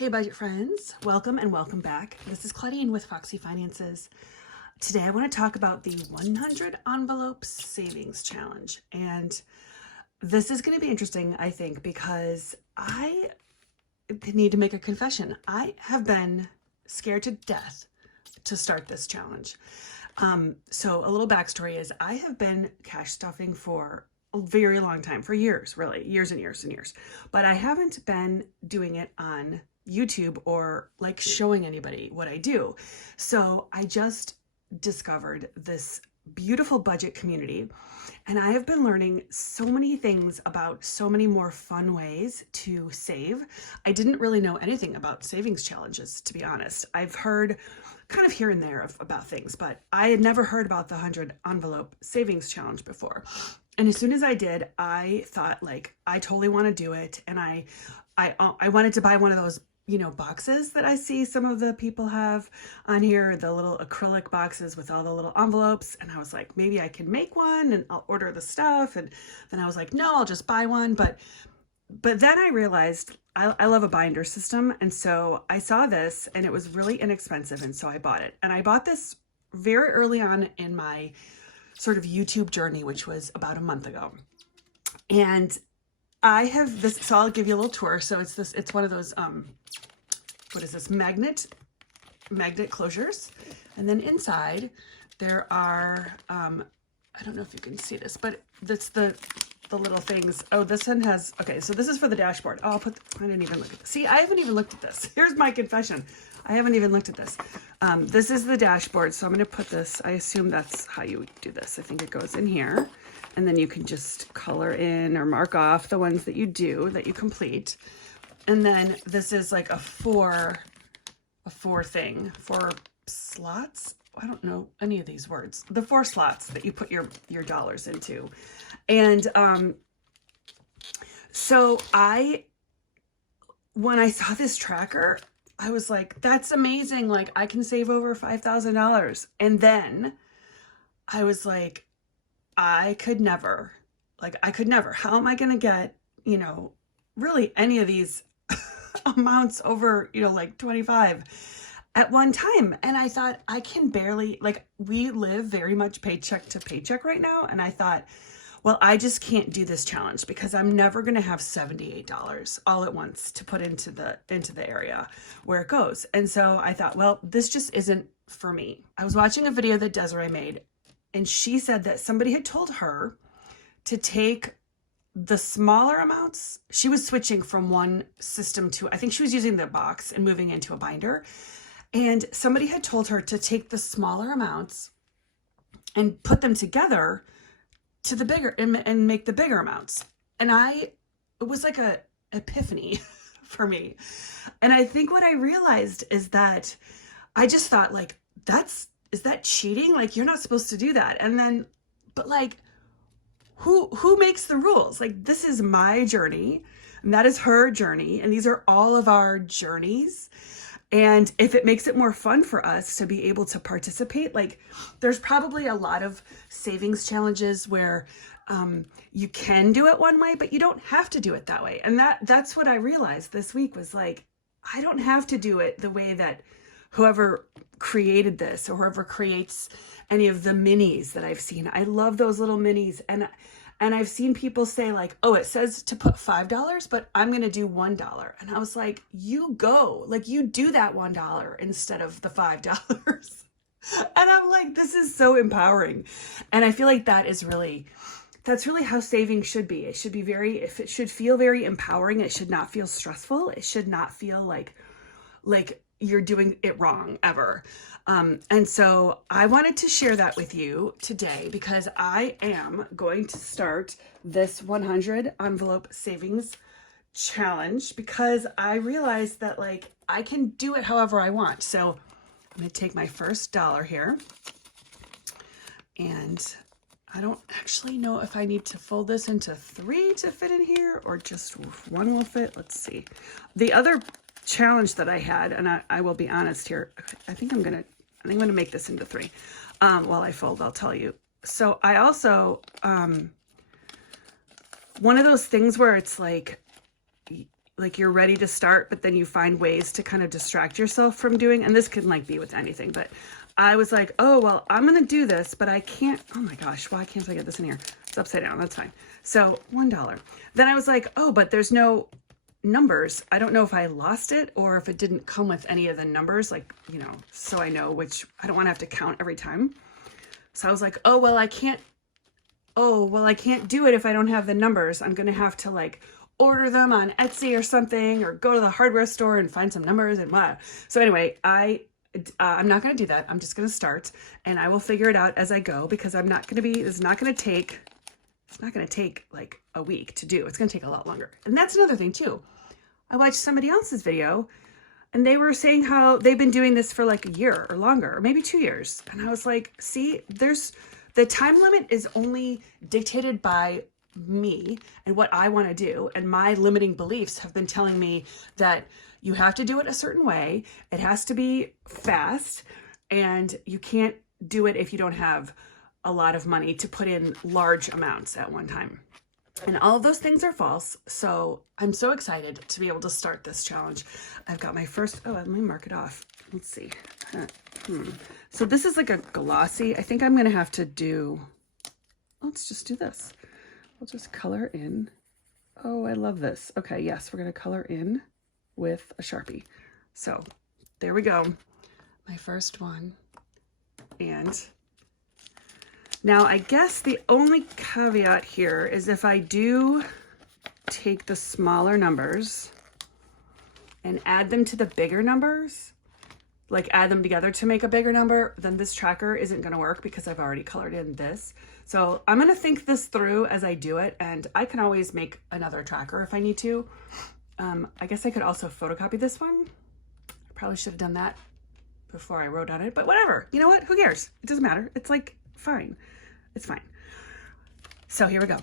Hey budget friends, welcome and welcome back. This is Claudine with Foxy Finances. Today I want to talk about the 100 envelope savings challenge. And this is going to be interesting, I think, because I need to make a confession. I have been scared to death to start this challenge. So a little backstory is I have been cash stuffing for a very long time, for years, really, years and years and years. But I haven't been doing it on YouTube or like showing anybody what I do. So I just discovered this beautiful budget community, and I have been learning so many things about so many more fun ways to save. I didn't really know anything about savings challenges, to be honest. I've heard kind of here and there about things, but I had never heard about the 100 envelope savings challenge before. And as soon as I did, I thought, like, I totally want to do it. And I wanted to buy one of those, boxes that I see some of the people have on here, the little acrylic boxes with all the little envelopes. And I was like, maybe I can make one and I'll order the stuff. And then I was like, no, I'll just buy one. But then I realized I love a binder system. And so I saw this and it was really inexpensive. And so I bought it. And I bought this very early on in my sort of YouTube journey, which was about a month ago. And I have this, so I'll give you a little tour. So it's one of those, what is this, magnet closures. And then inside there are, I don't know if you can see this, but that's the little things. Oh, this one has, okay, so this is for the dashboard. Oh, I didn't even look at this. See, I haven't even looked at this. Here's my confession. I haven't even looked at this. This is the dashboard. So I'm going to put this, I assume that's how you do this. I think it goes in here, and then you can just color in or mark off the ones that you do, that you complete. And then this is like a four slots. I don't know any of these words. The 4 slots that you put your dollars into. And so when I saw this tracker, I was like, that's amazing. Like, I can save over $5,000. And then I was like, I could never. How am I going to get, really any of these amounts over, like 25 at one time? And I thought, I can barely, like, we live very much paycheck to paycheck right now. And I thought, well, I just can't do this challenge because I'm never going to have $78 all at once to put into the area where it goes. And so I thought, well, this just isn't for me. I was watching a video that Desiree made, and she said that somebody had told her to take the smaller amounts. She was switching from one system to, I think she was using the box and moving into a binder. And somebody had told her to take the smaller amounts and put them together to the bigger and make the bigger amounts. And it was like a epiphany for me. And I think what I realized is that I just thought, like, is that cheating? Like, you're not supposed to do that. And then, but like, who makes the rules? Like, this is my journey and that is her journey. And these are all of our journeys. And if it makes it more fun for us to be able to participate, like, there's probably a lot of savings challenges where you can do it one way, but you don't have to do it that way. And that's what I realized this week was, like, I don't have to do it the way that whoever created this or whoever creates any of the minis that I've seen. I love those little minis. And I've seen people say, like, oh, it says to put $5, but I'm going to do $1. And I was like, you go, like, you do that $1 instead of the $5. And I'm like, this is so empowering. And I feel like that's really how saving should be. It should be it should feel very empowering. It should not feel stressful. It should not feel like you're doing it wrong ever. And so I wanted to share that with you today because I am going to start this 100 envelope savings challenge because I realized that, like, I can do it however I want. So I'm going to take my first dollar here, and I don't actually know if I need to fold this into 3 to fit in here or just one will fit. Let's see. The other challenge that I had, and I will be honest here, I think I'm gonna make this into 3 while I fold. I'll tell you. So I also one of those things where it's like like you're ready to start, but then you find ways to kind of distract yourself from doing, and this can like be with anything, but I was like, oh, well, I'm going to do this, but I can't, oh my gosh, why can't I get this in here? It's upside down. That's fine. So $1. Then I was like, oh, but there's no numbers. I don't know if I lost it or if it didn't come with any of the numbers, like, you know, so I know which, I don't want to have to count every time. So I was like, oh, well, I can't do it if I don't have the numbers. I'm going to have to like order them on Etsy or something, or go to the hardware store and find some numbers and what. So anyway, I'm not going to do that. I'm just going to start, and I will figure it out as I go, because it's not going to take like a week to do. It's going to take a lot longer. And that's another thing too. I watched somebody else's video and they were saying how they've been doing this for like a year or longer, or maybe 2 years. And I was like, see, the time limit is only dictated by me and what I want to do. And my limiting beliefs have been telling me that you have to do it a certain way. It has to be fast, and you can't do it if you don't have a lot of money to put in large amounts at one time. And all of those things are false. So I'm so excited to be able to start this challenge. I've got my first, let me mark it off. Let's see. So this is like a glossy. I think I'm going to have to do, let's just do this. We'll just color in. Oh, I love this. Okay, yes, we're going to color in with a Sharpie. So there we go. My first one. And now I guess the only caveat here is if I do take the smaller numbers and add them to the bigger numbers, like add them together to make a bigger number, then this tracker isn't going to work because I've already colored in this. So I'm going to think this through as I do it, and I can always make another tracker if I need to. I guess I could also photocopy this one. I probably should have done that before I wrote on it, but whatever. You know what? Who cares? It doesn't matter. It's like, fine. It's fine. So here we go.